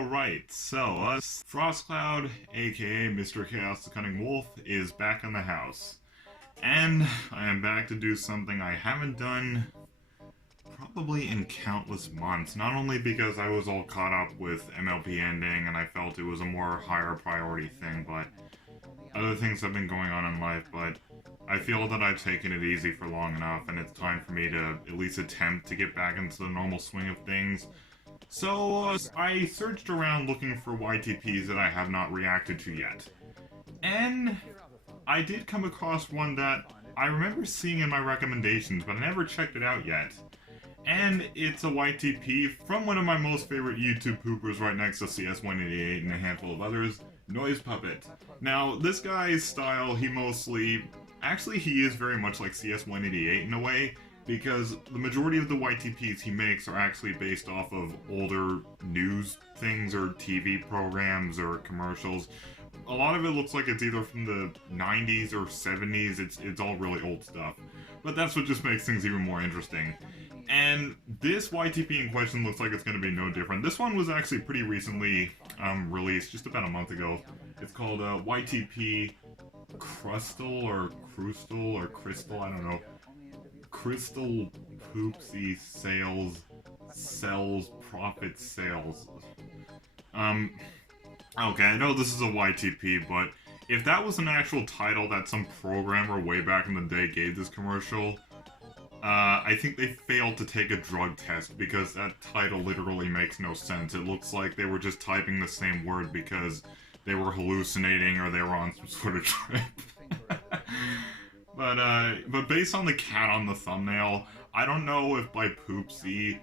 Alright, so Frostcloud, aka Mr. Chaos the Cunning Wolf, is back in the house. And I am back to do something I haven't done probably in countless months. Not only because I was all caught up with MLP ending and I felt it was a more higher priority thing, but other things have been going on in life, but I feel that I've taken it easy for long enough and it's time for me to at least attempt to get back into the normal swing of things. So, I searched around looking for YTPs that I have not reacted to yet. And I did come across one that I remember seeing in my recommendations, but I never checked it out yet. And it's a YTP from one of my most favorite YouTube poopers right next to CS188 and a handful of others, Noise Puppet. Now, this guy's style, actually he is very much like CS188 in a way, because the majority of the YTPs he makes are actually based off of older news things or TV programs or commercials. A lot of it looks like it's either from the 90s or 70s, it's all really old stuff. But that's what just makes things even more interesting. And this YTP in question looks like it's going to be no different. This one was actually pretty recently released, just about a month ago. It's called YTP Crustal or Crystal, I don't know. Crustal Poopsy sells profit sales. Okay, I know this is a YTP, but if that was an actual title that some programmer way back in the day gave this commercial, I think they failed to take a drug test because that title literally makes no sense. It looks like they were just typing the same word because they were hallucinating or they were on some sort of trip. But based on the cat on the thumbnail, I don't know if by Poopsy,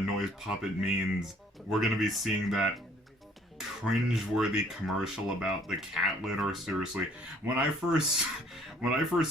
Noise Puppet means we're gonna be seeing that cringe-worthy commercial about the cat litter. Seriously, when I first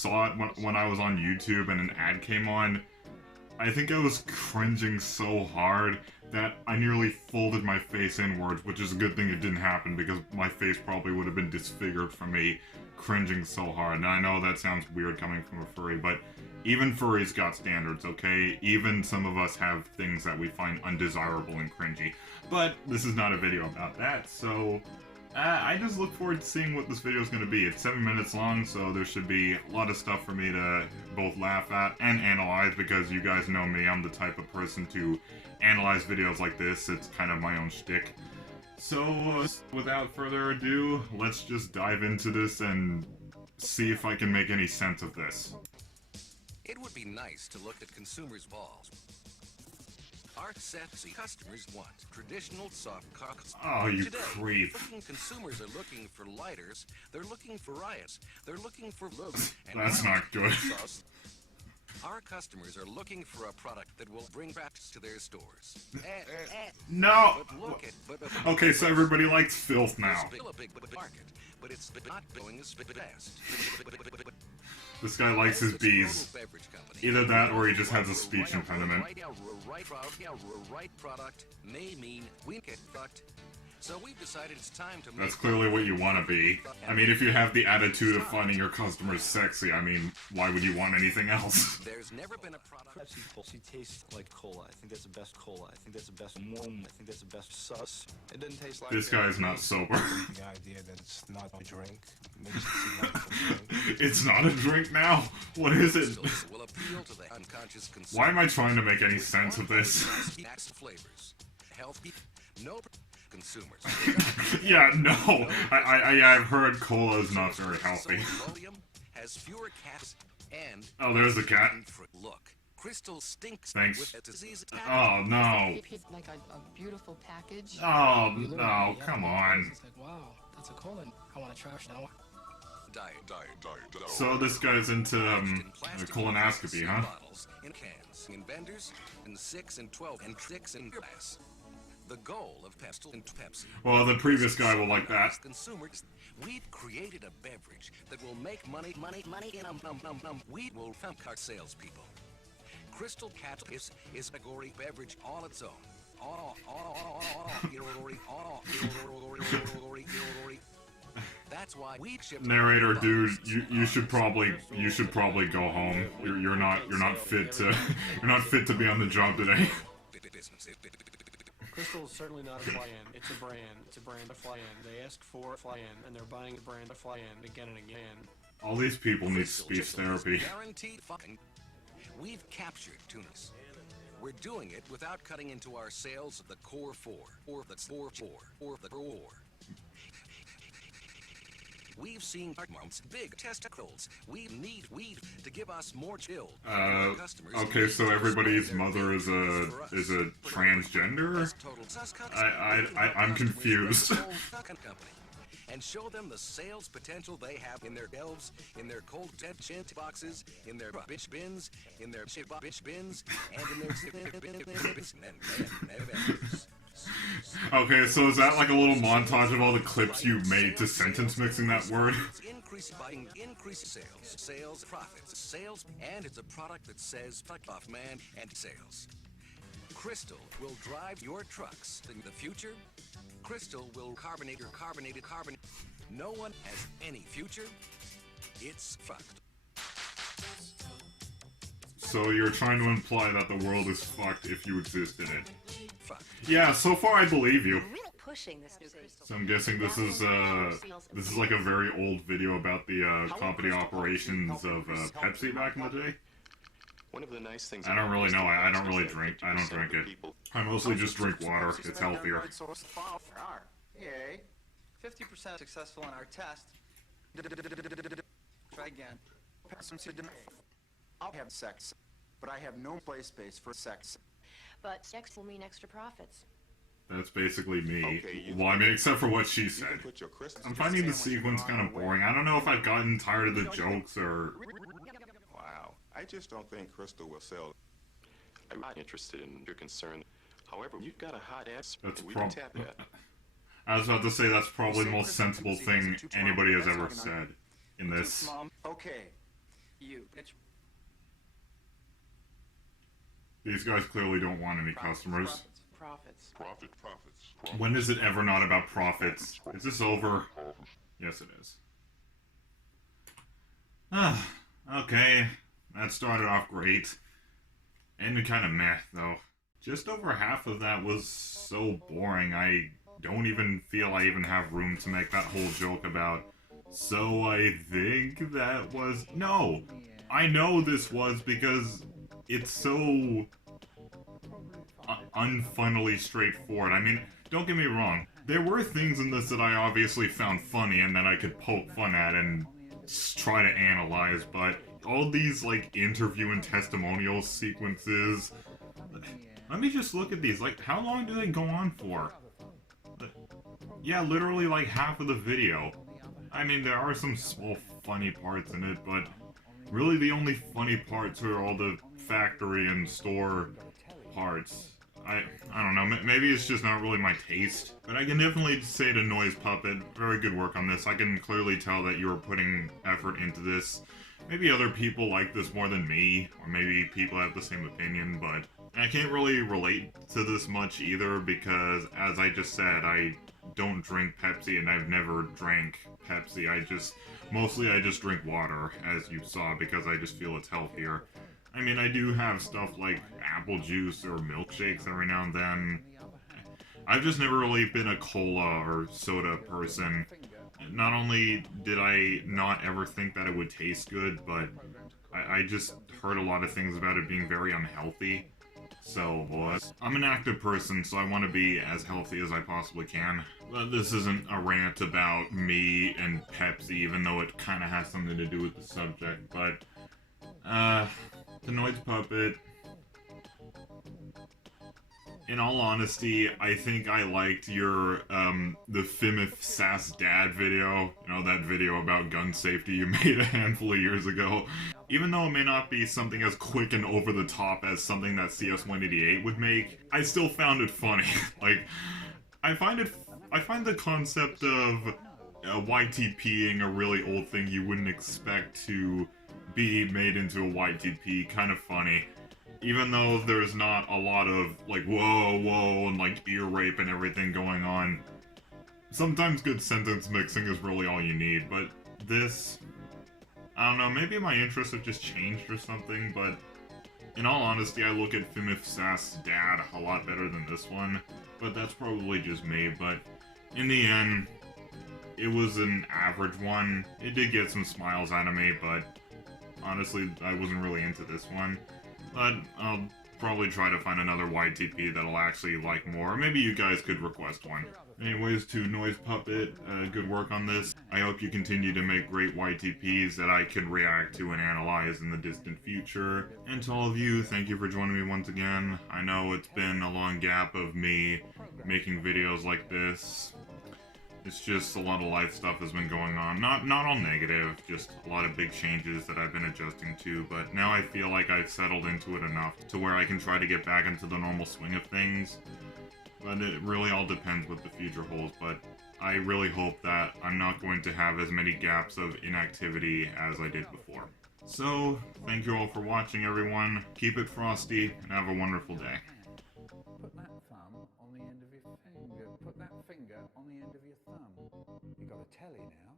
saw it when I was on YouTube and an ad came on, I think I was cringing so hard that I nearly folded my face inwards, which is a good thing it didn't happen because my face probably would have been disfigured from me cringing so hard. And I know that sounds weird coming from a furry, but even furries got standards, okay? Even some of us have things that we find undesirable and cringy. But this is not a video about that, so I just look forward to seeing what this video is going to be. It's 7 minutes long, so there should be a lot of stuff for me to both laugh at and analyze, because you guys know me, I'm the type of person to analyze videos like this. It's kind of my own shtick. So, without further ado, let's just dive into this and see if I can make any sense of this. It would be nice to look at consumers' balls. Our sexy customers want traditional soft cocks. Oh, you Today, creep. Consumers are looking for lighters, they're looking for riots, they're looking for looks. And that's not good. Our customers are looking for a product that will bring back to their stores. No! But Okay, so everybody likes filth now. Still a big market, but it's not going as fast. This guy likes his bees. Either that or he just has a speech impediment. Right product may mean we get fucked. So we've decided it's time to. That's clearly what you want to be. I mean, if you have the attitude of finding your customers sexy, I mean, why would you want anything else? There's never been a product. Pepsi tastes like cola. I think that's the best cola. I think that's the best moon. I think that's the best sus. It doesn't taste like. This guy is not sober. The idea that it's not a drink makes it seem like a drink. It's not a drink now? What is it? Will appeal to the unconscious consumer. Why am I trying to make any sense of this? Flavors, healthy, no consumers. Yeah, no. I've heard cola is not very healthy. Has fewer cats and. Oh, there's the cat. Look, Crystal stinks. Thanks. With a disease. Oh no. Like a beautiful package. Oh no, come on. It's like, wow, that's a colon. I want to trash now. Diet. So this guy's into colonoscopy, huh? Bottles, in cans, in vendors, in 6 and 12 and 6 in glass. The goal of Pestle and Pepsi. Well, the previous guy will like that. Consumers, we've created a beverage that will make money in we will pump our salespeople. Crystal Cat is a gory beverage all its own. That's why we ship. Narrator, dude, you should probably go home. You're not fit to be on the job today. Crystal is certainly not a fly-in. It's a brand. It's a brand of fly-in. They ask for a fly-in, and they're buying a brand of fly-in again and again. All these people need speech therapy. Guaranteed fucking. We've captured tunas. We're doing it without cutting into our sales of the core four, or the core. We've seen months big testicles. We need weed to give us more chill. Okay, so everybody's mother is a transgender? I'm confused. And show them the sales potential they have in their shelves, in their cold dead chint boxes, in their bitch bins, in their bitch bins, and in their bins. Okay, so is that like a little montage of all the clips you made to sentence mixing that word? Increase sales, profits, sales, and it's a product that says fuck off man and sales. Crystal will drive your trucks in the future. Crystal will carbonate your carbonated carbon. No one has any future. It's fucked. So you're trying to imply that the world is fucked if you exist in it. Fucked. Yeah, so far I believe you. Pushing this new crystal. So I'm guessing this is like a very old video about the company operations of Pepsi back in the day. One of the nice things I don't really know. I don't really drink. I don't drink it. I mostly just drink water. It's healthier. Yay. 50% successful in our test. Try again. I'll have sex, but I have no play space for sex. But sex will mean extra profits. That's basically me. Well, I mean, except for what she said. I'm finding the sequence kind of boring. I don't know if I've gotten tired of the jokes or... Wow. I just don't think Crystal will sell. I'm not interested in your concern. However, you've got a hot ass that we can tap at. I was about to say that's probably the most sensible thing anybody has ever said in this. Okay. You. These guys clearly don't want any customers. Profits. When is it ever not about profits? Is this over? Yes, it is. Okay. That started off great. Ended kind of meh, though. Just over half of that was so boring, I don't even feel I even have room to make that whole joke about. So I think that was... No! I know this was because it's so... unfunnily straightforward. I mean, don't get me wrong. There were things in this that I obviously found funny and that I could poke fun at and try to analyze, but all these, like, interview and testimonial sequences... Let me just look at these. Like, how long do they go on for? Yeah, literally, like, half of the video. I mean, there are some small funny parts in it, but really the only funny parts are all the factory and store parts. I don't know, maybe it's just not really my taste. But I can definitely say to Noise Puppet, very good work on this. I can clearly tell that you were putting effort into this. Maybe other people like this more than me, or maybe people have the same opinion, but I can't really relate to this much either because, as I just said, I don't drink Pepsi and I've never drank Pepsi. I just drink water, as you saw, because I just feel it's healthier. I mean, I do have stuff like apple juice or milkshakes every now and then. I've just never really been a cola or soda person. Not only did I not ever think that it would taste good, but I just heard a lot of things about it being very unhealthy. So, I'm an active person, so I want to be as healthy as I possibly can. But this isn't a rant about me and Pepsi, even though it kind of has something to do with the subject, but, the Noise Puppet, in all honesty, I think I liked your, the Fimith Sass Dad video. You know, that video about gun safety you made a handful of years ago. Even though it may not be something as quick and over the top as something that CS188 would make, I still found it funny. Like, I find the concept of YTPing a really old thing you wouldn't expect to be made into a YTP kind of funny. Even though there's not a lot of, like, whoa, and, like, ear rape and everything going on. Sometimes good sentence mixing is really all you need, but this... I don't know, maybe my interests have just changed or something, but In all honesty, I look at Fimif Sass's dad a lot better than this one, but that's probably just me, but in the end, it was an average one. It did get some smiles out of me, but honestly, I wasn't really into this one. But I'll probably try to find another YTP that'll actually like more, or maybe you guys could request one. Anyways, to Noise Puppet, good work on this. I hope you continue to make great YTPs that I can react to and analyze in the distant future. And to all of you, thank you for joining me once again. I know it's been a long gap of me making videos like this. It's just a lot of life stuff has been going on. Not all negative, just a lot of big changes that I've been adjusting to, but now I feel like I've settled into it enough to where I can try to get back into the normal swing of things. But it really all depends what the future holds, but I really hope that I'm not going to have as many gaps of inactivity as I did before. So, thank you all for watching, everyone. Keep it frosty, and have a wonderful day. Put that thumb on the end of your finger. Put that finger on the end of your thumb. You've got a telly now.